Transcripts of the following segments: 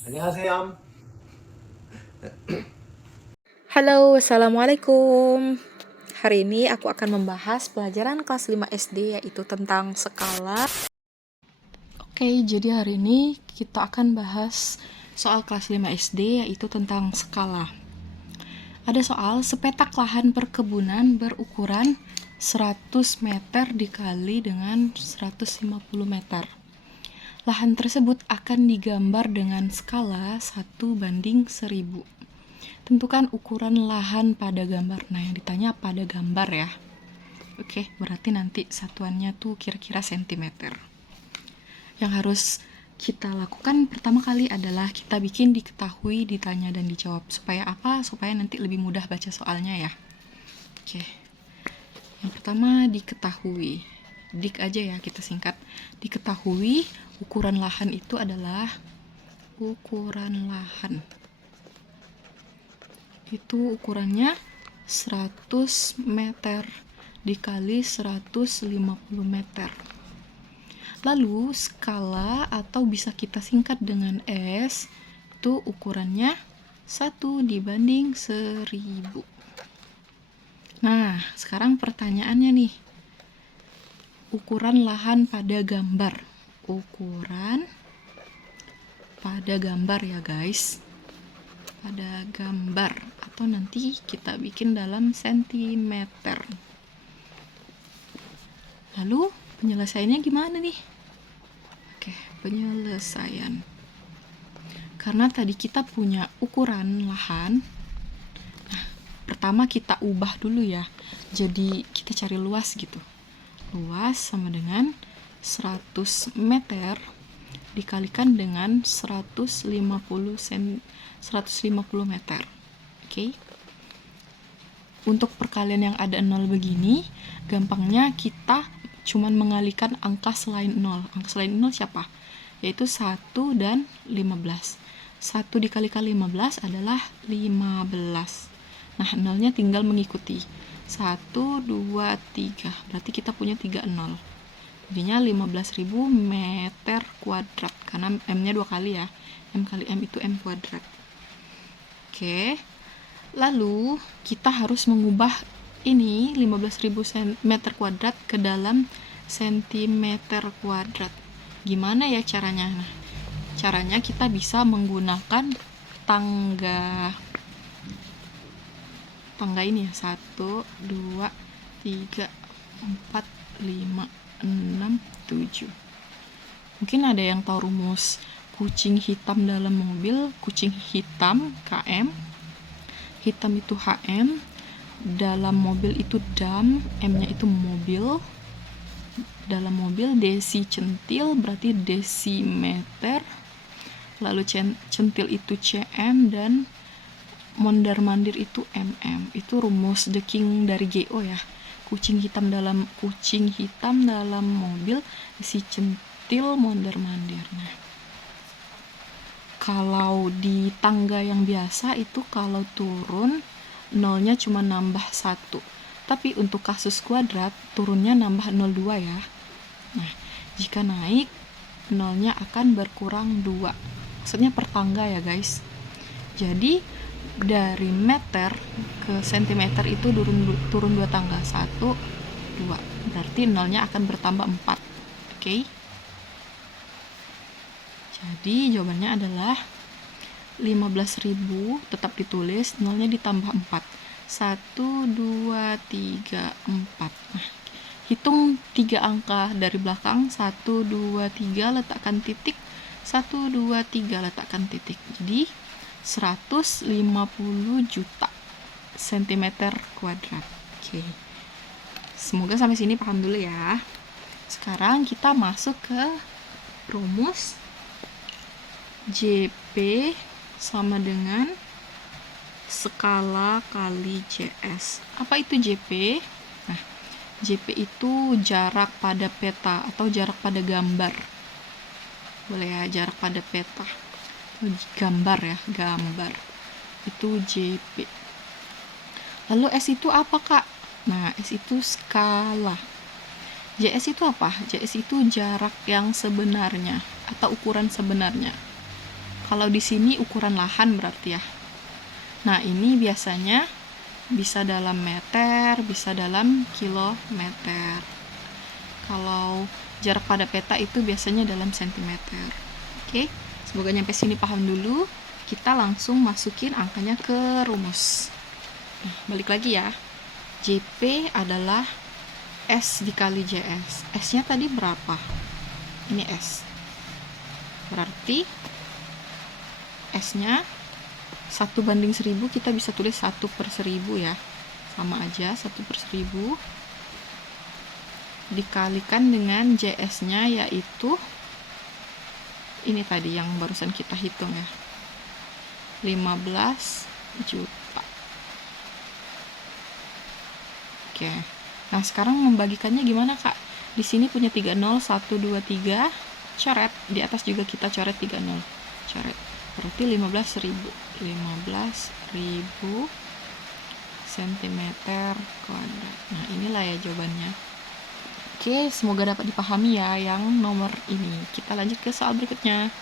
안녕하세요. Halo, Assalamualaikum. Hari ini aku akan membahas pelajaran kelas 5 SD yaitu tentang skala. Oke, jadi hari ini kita akan bahas soal kelas 5 SD yaitu tentang skala. Ada soal sepetak lahan perkebunan berukuran 100 meter dikali dengan 150 meter. Lahan tersebut akan digambar dengan skala 1:1000. Tentukan ukuran lahan pada gambar. Nah, yang ditanya pada gambar ya. Oke, berarti nanti satuannya tuh kira-kira sentimeter. Yang harus kita lakukan pertama kali adalah kita bikin diketahui, ditanya, dan dijawab. Supaya apa? Supaya nanti lebih mudah baca soalnya ya. Oke. Yang pertama diketahui. Dik aja ya, kita singkat. Diketahui ukuran lahan itu adalah ukuran lahan. Itu ukurannya 100 meter dikali 150 meter. Lalu skala atau bisa kita singkat dengan S itu ukurannya 1:1000. Nah, sekarang pertanyaannya nih. Ukuran lahan pada gambar. Ukuran pada gambar ya guys. Pada gambar atau nanti kita bikin dalam sentimeter. Lalu penyelesaiannya gimana nih? Oke, penyelesaian. Karena tadi kita punya ukuran lahan. Nah, pertama kita ubah dulu ya. Jadi kita cari luas gitu. Luas sama dengan 100 meter dikalikan dengan 150 meter. Oke. Untuk perkalian yang ada 0 begini, gampangnya kita cuman mengalihkan angka selain 0. Angka selain 0 siapa? Yaitu 1 dan 15. 1 dikalikan 15 adalah 15. Nah, 0-nya tinggal mengikuti. 1, 2, 3. Berarti kita punya 3 0. Jadinya 15.000 meter kuadrat. Karena M-nya 2 kali ya. M kali M itu M kuadrat. Oke. Lalu kita harus mengubah ini 15.000 meter kuadrat ke dalam sentimeter kuadrat. Gimana ya caranya? Nah, caranya kita bisa menggunakan tangga ini ya. 1, 2, 3, 4, 5, 6, 7. Mungkin ada yang tahu rumus kucing hitam dalam mobil. Kucing hitam KM, hitam itu HM, dalam mobil itu dam, M-nya itu mobil. Dalam mobil desi centil berarti desimeter. Lalu centil itu cm dan mondar-mandir itu mm. Itu rumus The King dari GO ya. Kucing hitam dalam mobil, desi centil, mondar-mandir. Nah, kalau di tangga yang biasa itu kalau turun 0-nya cuma nambah 1. Tapi untuk kasus kuadrat turunnya nambah 0,2 ya. Nah, jika naik 0-nya akan berkurang 2. Maksudnya per tangga ya guys. Jadi dari meter ke sentimeter itu turun 2 tangga. 1, 2. Berarti 0-nya akan bertambah 4. Oke. Jadi jawabannya adalah 15.000 tetap ditulis, 0-nya ditambah 4. 1, 2, 3, 4. Nah, hitung 3 angka dari belakang. 1, 2, 3, letakkan titik. 1, 2, 3, letakkan titik. Jadi 150 juta sentimeter kuadrat. Oke. Semoga sampai sini paham dulu ya. Sekarang kita masuk ke rumus JP sama dengan skala kali CS. Apa itu JP? Nah, JP itu jarak pada peta atau jarak pada gambar. Boleh ya, jarak pada peta. Gambar ya, gambar. Itu JP. Lalu S itu apa, Kak? Nah, S itu skala. JS itu apa? JS itu jarak yang sebenarnya atau ukuran sebenarnya. Kalau di sini ukuran lahan berarti ya. Nah, ini biasanya bisa dalam meter, bisa dalam kilometer. Kalau jarak pada peta itu biasanya dalam sentimeter. Oke, semoga nyampe sini paham dulu. Kita langsung masukin angkanya ke rumus. Nah, balik lagi ya. JP adalah S dikali JS. S-nya tadi berapa? Ini S. Berarti S-nya 1/1000, kita bisa tulis 1/1000 ya. Sama aja, 1/1000 dikalikan dengan JS-nya, yaitu ini tadi yang barusan kita hitung ya, 15 juta. Oke. Nah, sekarang membagikannya gimana, Kak? Di sini punya 3 0, 1 2 3, coret. Di atas juga kita coret 3 0. Coret. Berarti 15.000 cm kuadrat. Nah, inilah ya jawabannya. Oke, semoga dapat dipahami ya yang nomor ini. Kita lanjut ke soal berikutnya.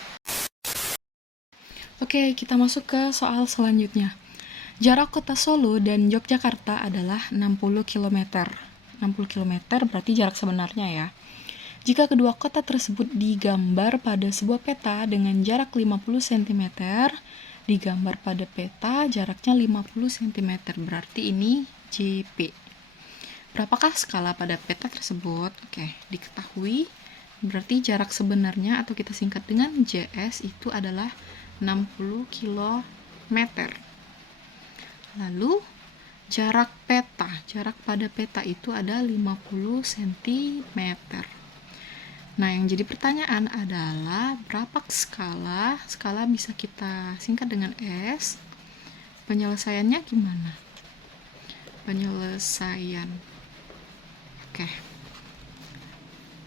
Oke, kita masuk ke soal selanjutnya. Jarak kota Solo dan Yogyakarta adalah 60 km. 60 km berarti jarak sebenarnya ya. Jika kedua kota tersebut digambar pada sebuah peta dengan jarak 50 cm, digambar pada peta jaraknya 50 cm, berarti ini JP. Berapakah skala pada peta tersebut? Oke, diketahui. Berarti jarak sebenarnya atau kita singkat dengan JS itu adalah 60 km. Lalu jarak pada peta itu ada 50 cm. Nah, yang jadi pertanyaan adalah berapa skala? Skala bisa kita singkat dengan S. Penyelesaiannya gimana? Penyelesaian. Oke.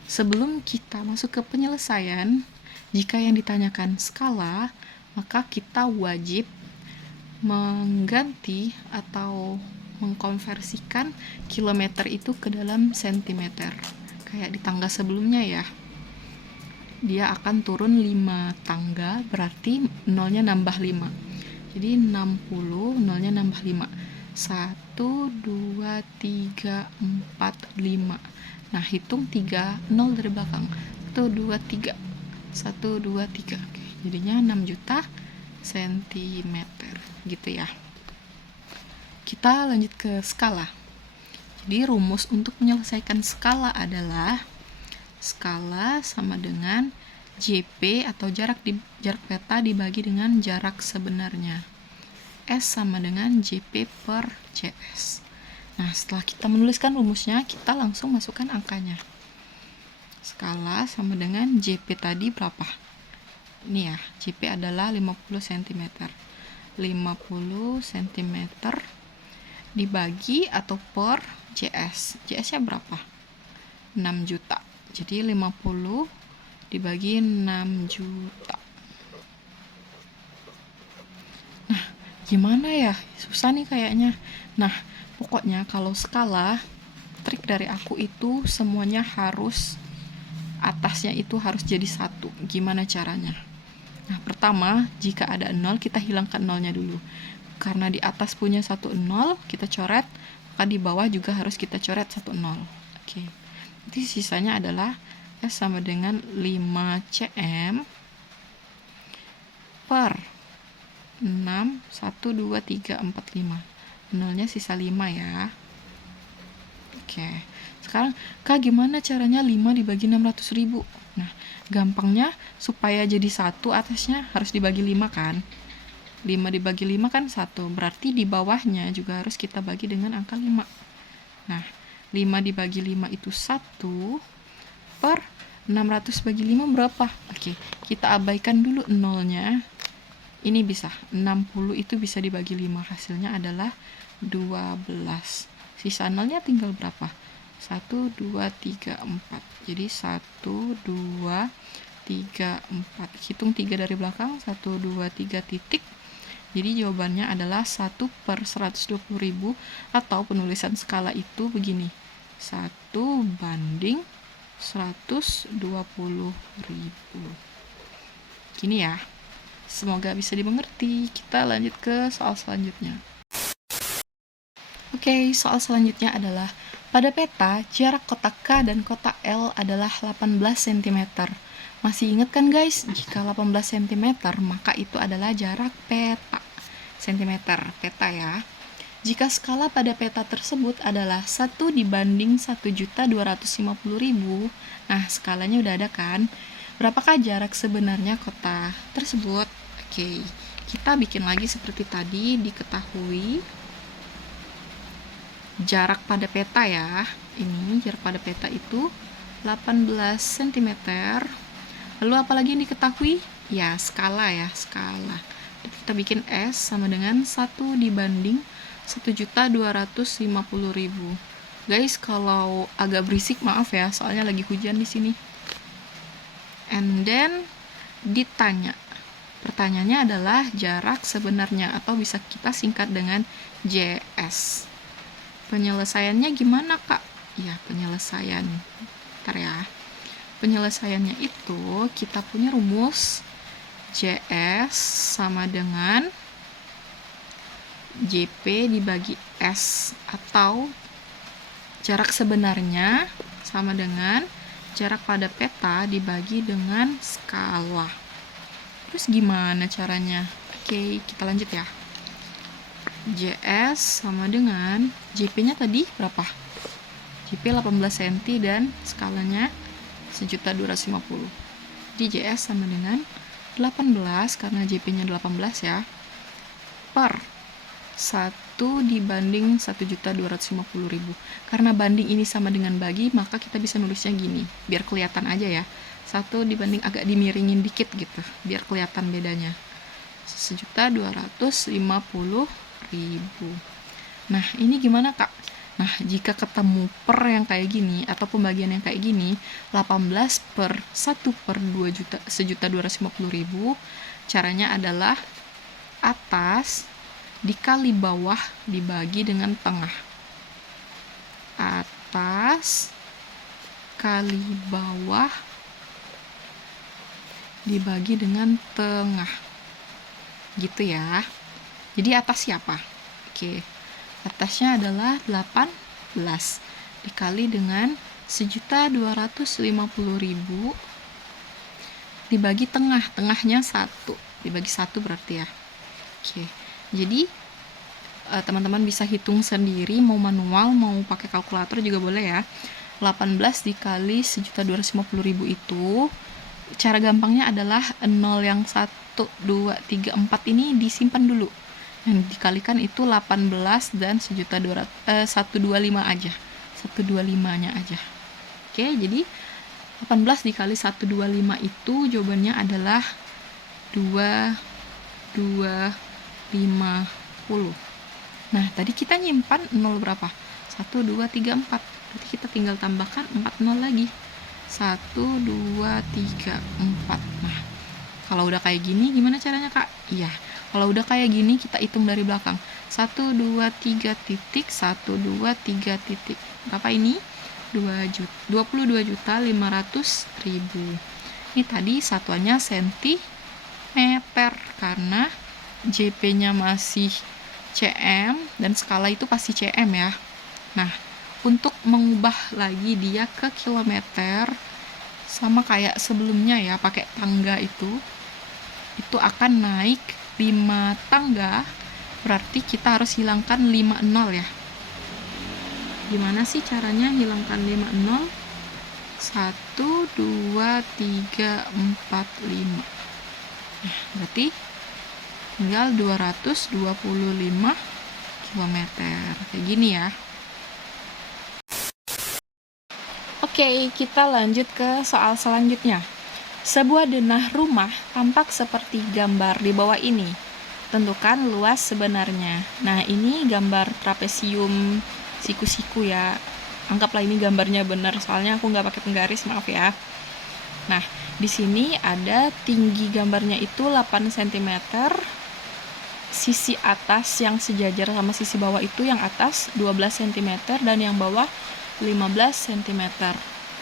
Sebelum kita masuk ke penyelesaian, jika yang ditanyakan skala, maka kita wajib mengganti atau mengkonversikan kilometer itu ke dalam sentimeter. Kayak di tangga sebelumnya ya. Dia akan turun 5 tangga, berarti nolnya nambah 5. Jadi 60, nolnya nambah 5. 1, 2, 3, 4, 5. Nah, hitung 3 0 dari belakang. 1, 2, 3. 1, 2, 3. Oke, jadinya 6 juta sentimeter. Gitu ya. Kita lanjut ke skala. Jadi rumus untuk menyelesaikan skala adalah skala sama dengan JP atau jarak peta dibagi dengan jarak sebenarnya. S sama dengan JP per JS. Nah, setelah kita menuliskan rumusnya, kita langsung masukkan angkanya. Skala sama dengan JP tadi berapa? Ini ya, JP adalah 50 cm. 50 cm dibagi atau per JS. JS-nya berapa? 6 juta. Jadi 50 dibagi 6 juta. Nah, gimana ya? Susah nih kayaknya. Nah, pokoknya kalau skala, trik dari aku itu semuanya harus, atasnya itu harus jadi 1. Gimana caranya? Nah, pertama, jika ada 0, kita hilangkan nolnya dulu. Karena di atas punya 1 0, kita coret, maka di bawah juga harus kita coret 1 0. Oke. Jadi sisanya adalah S sama dengan 5 cm per 6, 1, 2, 3, 4, 5. Nolnya sisa 5 ya. Oke. Sekarang, Kak, gimana caranya 5 dibagi 600.000? Nah, gampangnya supaya jadi 1 atasnya harus dibagi 5 kan. 5 dibagi 5 kan 1. Berarti di bawahnya juga harus kita bagi dengan angka 5. Nah, 5 dibagi 5 itu 1 per 600 bagi 5 berapa? Oke, kita abaikan dulu nolnya. Ini bisa, 60 itu bisa dibagi 5. Hasilnya adalah 12. Sisa nolnya tinggal berapa? 1, 2, 3, 4. Jadi 1, 2, 3, 4. Hitung 3 dari belakang. 1, 2, 3 titik. Jadi jawabannya adalah 1 per 120.000, atau penulisan skala itu begini. 1 banding 120.000. Gini ya. Semoga bisa dimengerti. Kita lanjut ke soal selanjutnya. Oke, soal selanjutnya adalah pada peta, jarak kotak K dan kotak L adalah 18 cm. Masih ingat kan guys, jika 18 cm, maka itu adalah jarak peta. Centimeter, peta ya. Jika skala pada peta tersebut adalah 1/1.250.000, nah skalanya udah ada kan? Berapakah jarak sebenarnya kota tersebut? Oke, kita bikin lagi seperti tadi, diketahui jarak pada peta ya. Ini jarak pada peta itu 18 cm. Lalu apalagi yang diketahui? Ya, skala ya, skala. Kita bikin S sama dengan 1/1.250.000. Guys, kalau agak berisik maaf ya, soalnya lagi hujan di sini. And then ditanya. Pertanyaannya adalah jarak sebenarnya, atau bisa kita singkat dengan JS. Penyelesaiannya gimana, Kak? Ya, penyelesaian. Bentar ya. Penyelesaiannya itu kita punya rumus JS sama dengan JP dibagi S, atau jarak sebenarnya sama dengan jarak pada peta dibagi dengan skala. Terus gimana caranya? Oke, kita lanjut ya. JS sama dengan JP-nya tadi berapa? JP 18 cm dan skalanya 1.250.000. Jadi JS sama dengan 18 karena JP-nya 18 ya, per 1/1.250.000. Karena banding ini sama dengan bagi, maka kita bisa nulisnya gini, biar kelihatan aja ya. 1 agak dimiringin dikit gitu, biar kelihatan bedanya. 1.250.000. Nah, ini gimana, Kak? Nah, jika ketemu per yang kayak gini atau pembagian yang kayak gini, 18 per 1/1.250.000, caranya adalah atas dikali bawah dibagi dengan tengah. Atas kali bawah dibagi dengan tengah. Gitu ya. Jadi atas siapa? Oke. Atasnya adalah 18 dikali dengan 1.250.000 dibagi tengah. Tengahnya 1. Dibagi 1 berarti ya. Oke. Jadi teman-teman bisa hitung sendiri, mau manual, mau pakai kalkulator juga boleh ya. 18 dikali 1.250.000 itu, cara gampangnya adalah 0 yang 1, 2, 3, 4 ini disimpan dulu. Yang dikalikan itu 18 dan 125 aja. 125-nya aja. Oke, jadi 18 dikali 125 itu jawabannya adalah 250. Nah, tadi kita nyimpan 0 berapa? 1, 2, 3, 4. Berarti kita tinggal tambahkan 4 0 lagi. 1, 2, 3, 4. Nah, kalau udah kayak gini gimana caranya, Kak? Iya, kalau udah kayak gini kita hitung dari belakang. 1, 2, 3 titik, 1, 2, 3 titik. Berapa ini? 22.500.000. Ini tadi satuannya sentimeter karena JP-nya masih cm dan skala itu pasti cm ya. Nah, untuk mengubah lagi dia ke kilometer, sama kayak sebelumnya ya, pakai tangga itu akan naik 5 tangga, berarti kita harus hilangkan 5 0 ya. Gimana sih caranya hilangkan 5 0? 1, 2, 3, 4, 5. Nah, berarti tinggal 225 km. Kayak gini ya. Oke, kita lanjut ke soal selanjutnya. Sebuah denah rumah tampak seperti gambar di bawah ini. Tentukan luas sebenarnya. Nah, ini gambar trapesium siku-siku ya. Anggaplah ini gambarnya benar, soalnya aku nggak pakai penggaris, maaf ya. Nah, di sini ada tinggi gambarnya itu 8 cm. Sisi atas yang sejajar sama sisi bawah itu yang atas 12 cm dan yang bawah 15 cm.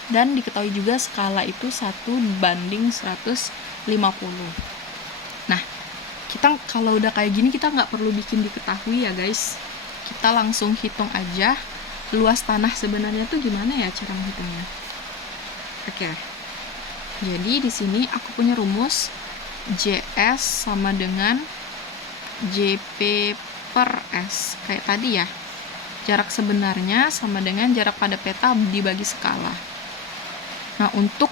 Dan diketahui juga skala itu 1/150. Nah, Kita kalau udah kayak gini kita nggak perlu bikin diketahui ya guys, kita langsung hitung aja luas tanah sebenarnya tuh gimana ya cara menghitungnya. Oke, jadi di sini aku punya rumus JS sama dengan JP per S kayak tadi ya. Jarak sebenarnya sama dengan jarak pada peta dibagi skala. Nah, untuk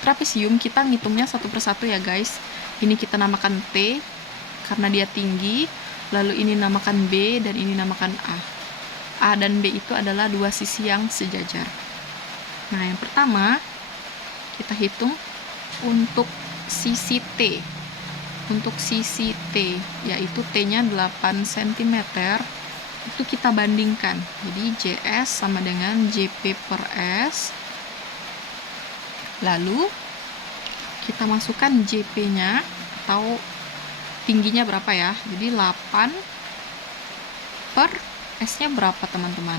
trapesium kita ngitungnya satu persatu ya guys. Ini kita namakan T karena dia tinggi, lalu ini namakan B dan ini namakan A. A dan B itu adalah dua sisi yang sejajar. Nah, yang pertama kita hitung untuk sisi T. Untuk sisi T, yaitu T-nya 8 cm, itu kita bandingkan. Jadi JS sama dengan JP per S. Lalu kita masukkan JP-nya atau tingginya berapa ya. Jadi 8 per S-nya berapa teman-teman?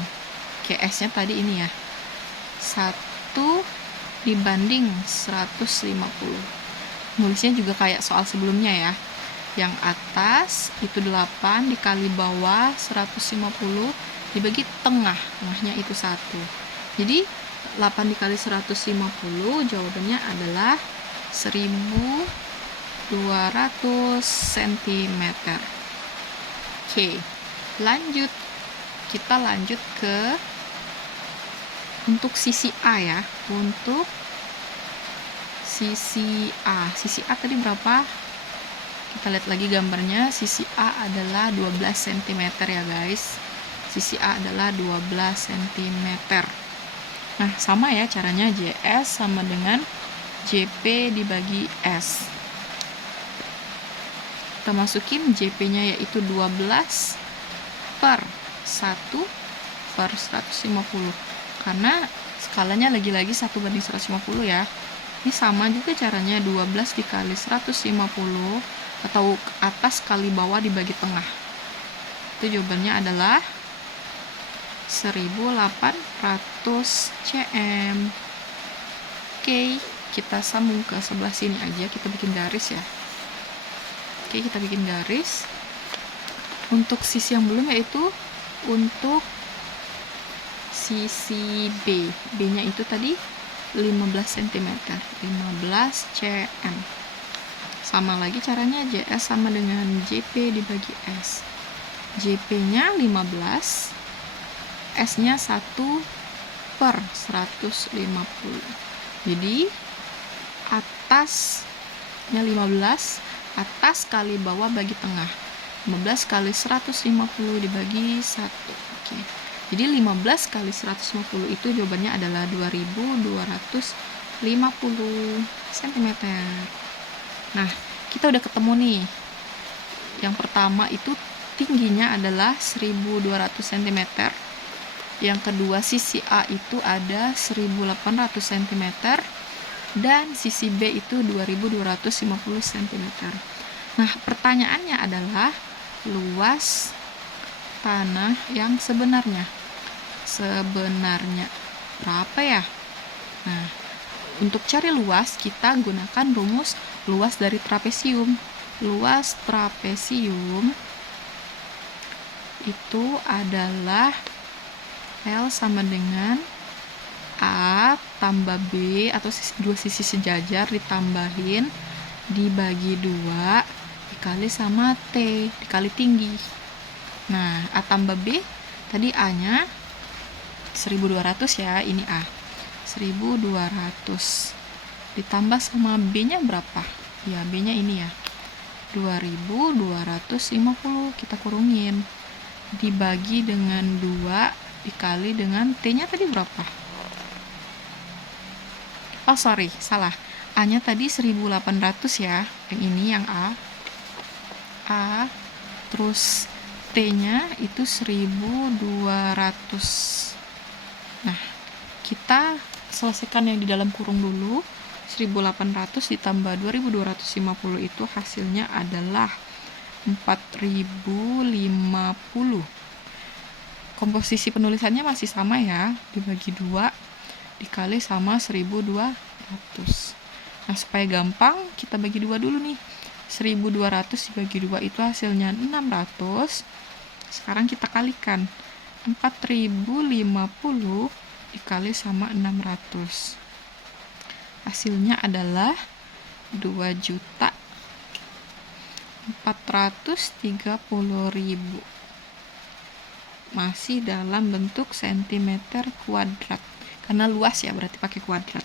Oke, S-nya tadi ini ya. 1 dibanding 150. Nulisnya juga kayak soal sebelumnya ya. Yang atas itu 8 dikali bawah 150 dibagi tengah. Tengahnya itu 1. Jadi 8 dikali 150 jawabannya adalah 1200 cm. Oke, lanjut. Kita lanjut ke untuk sisi A ya. Untuk sisi A. Sisi A tadi berapa? Kita lihat lagi gambarnya. Sisi A adalah 12 cm ya guys. Sisi A adalah 12 cm. Nah, sama ya caranya, JS sama dengan JP dibagi S. Kita masukin JP-nya yaitu 12 per 1 per 150. Karena skalanya lagi-lagi 1 banding 150 ya. Ini sama juga caranya, 12 dikali 150 atau atas kali bawah dibagi tengah. Itu jawabannya adalah 1800 cm. Oke, kita sambung ke sebelah sini aja, kita bikin garis ya. Oke, kita bikin garis. Untuk sisi yang belum yaitu untuk sisi B. B-nya itu tadi 15 cm. 15 cm. Sama lagi caranya, JS sama dengan JP dibagi S. JP-nya 15, S-nya 1 per 150. Jadi atasnya 15, atas kali bawah bagi tengah. 15 kali 150 dibagi 1. Oke. Jadi 15 kali 150 itu jawabannya adalah 2250 cm. Nah, kita udah ketemu nih. Yang pertama itu tingginya adalah 1200 cm. Yang kedua sisi A itu ada 1800 cm. Dan sisi B itu 2250 cm. Nah, pertanyaannya adalah luas tanah yang sebenarnya. Sebenarnya berapa ya? Nah, untuk cari luas kita gunakan rumus luas dari trapesium. Luas trapesium itu adalah L sama dengan A tambah B atau dua sisi sejajar ditambahin dibagi 2 dikali sama T dikali tinggi. Nah, A tambah B tadi A-nya 1200 ya, ini A 1200 ditambah sama B-nya berapa? Ya, B-nya ini ya 2250, kita kurungin dibagi dengan 2 dikali dengan T-nya tadi berapa? Oh sorry, salah, A-nya tadi 1800 ya, yang ini yang A terus T-nya itu 1200. Nah, kita selesaikan yang di dalam kurung dulu. 1800 ditambah 2250 itu hasilnya adalah 4050. Komposisi penulisannya masih sama ya, dibagi 2 dikali sama 1200. Nah, supaya gampang kita bagi 2 dulu nih. 1200 dibagi 2 itu hasilnya 600. Sekarang kita kalikan. 4050 dikali sama 600. Hasilnya adalah 2.430.000. Masih dalam bentuk sentimeter kuadrat. Karena luas ya, berarti pakai kuadrat.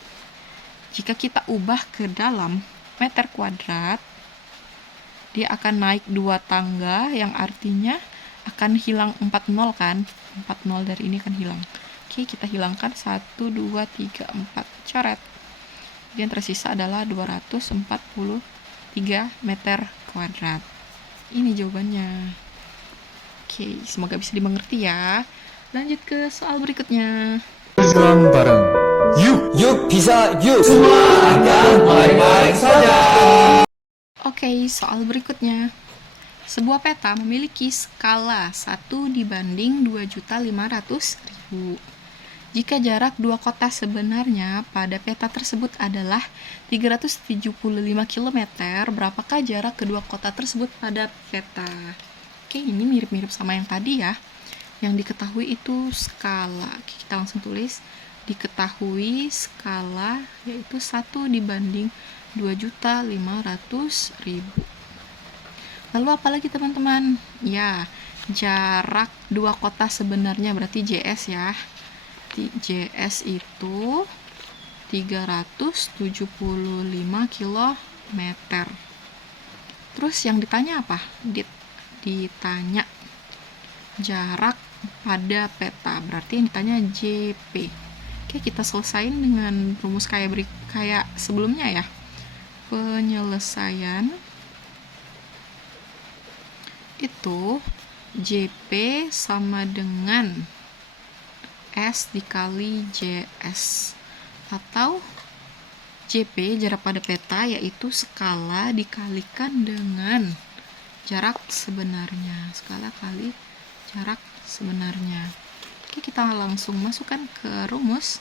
Jika kita ubah ke dalam meter kuadrat, dia akan naik 2 tangga, yang artinya akan hilang 40 kan. 40 dari ini akan hilang. Oke, kita hilangkan 1, 2, 3, 4. Coret. Jadi yang tersisa adalah 243 meter kuadrat. Ini jawabannya. Oke, semoga bisa dimengerti ya. Lanjut ke soal berikutnya. Berjuang bareng. Yuk bisa yuk. Semua akan baik-baik saja. Oke, soal berikutnya. Sebuah peta memiliki skala 1:2.500.000. Jika jarak dua kota sebenarnya pada peta tersebut adalah 375 km, berapakah jarak kedua kota tersebut pada peta? Oke, ini mirip-mirip sama yang tadi ya. Yang diketahui itu skala. Oke, kita langsung tulis. Diketahui skala yaitu 1:2.500.000. Lalu apa lagi teman-teman? Ya, jarak dua kota sebenarnya berarti JS ya. JS itu 375 km. Terus yang ditanya apa? Ditanya jarak pada peta. Berarti yang ditanya JP. Oke, kita selesain dengan rumus kayak sebelumnya ya. Penyelesaian itu JP sama dengan S dikali JS, atau JP jarak pada peta yaitu skala dikalikan dengan jarak sebenarnya. Skala kali jarak sebenarnya. Oke, kita langsung masukkan ke rumus.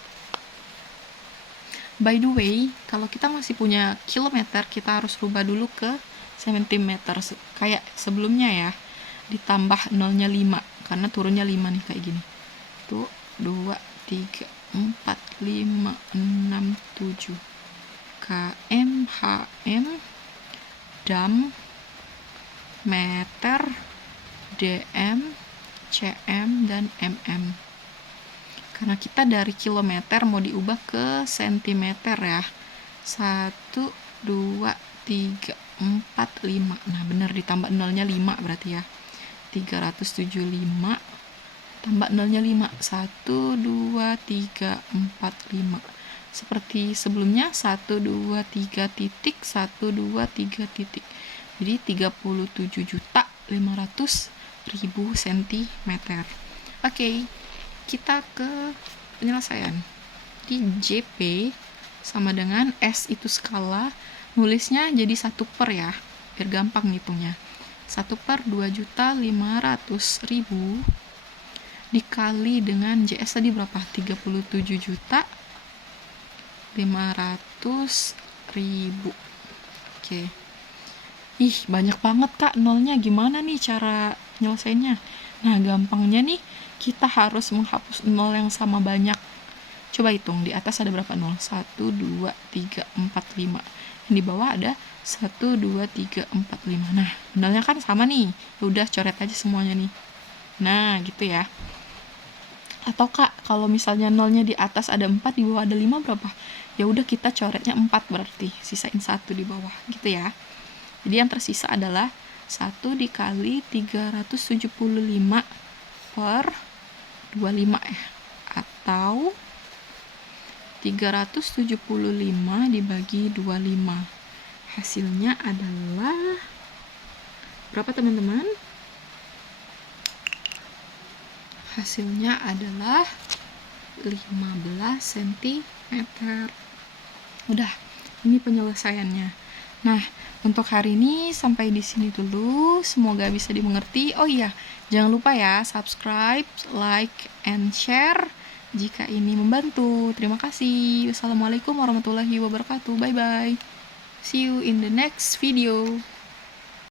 By the way, kalau kita masih punya kilometer, kita harus rubah dulu ke sentimeter kayak sebelumnya ya. Ditambah nolnya 5 karena turunnya 5 nih kayak gini. Tuh 2, 3, 4, 5, 6, 7 km, HM, dam, meter, DM, cm, dan mm. Karena kita dari kilometer mau diubah ke sentimeter ya. 1, 2, 3, 4, 5. Nah benar, ditambah nolnya 5 berarti ya. 375 tambah nolnya 5. 1, 2, 3, 4, 5. Seperti sebelumnya 1, 2, 3 titik, 1, 2, 3 titik. Jadi 37.500.000 cm. Oke, kita ke penyelesaian. Di JP sama dengan S itu skala, nulisnya jadi 1 per ya, biar gampang ngitungnya. 1 per 2.500.000 dikali dengan JS tadi berapa? 37.500.000. Oke. Ih, banyak banget kak nolnya. Gimana nih cara nyelesainnya? Nah, gampangnya nih, kita harus menghapus nol yang sama banyak. Coba hitung, di atas ada berapa nol? 1, 2, 3, 4, 5. Yang di bawah ada 1, 2, 3, 4, 5. Nah, nolnya kan sama nih. Udah, coret aja semuanya nih. Nah, gitu ya. Atau kak, kalau misalnya nolnya di atas ada 4, di bawah ada 5, berapa? Ya udah, kita coretnya 4 berarti. Sisain 1 di bawah, gitu ya. Jadi yang tersisa adalah 1 dikali 375 per 25 ya. Atau 375 dibagi 25. Hasilnya adalah berapa teman-teman? Hasilnya adalah 15 cm. Udah, ini penyelesaiannya. Nah, untuk hari ini sampai di sini dulu. Semoga bisa dimengerti. Oh iya, jangan lupa ya subscribe, like, and share jika ini membantu. Terima kasih. Wassalamualaikum warahmatullahi wabarakatuh. Bye bye. See you in the next video.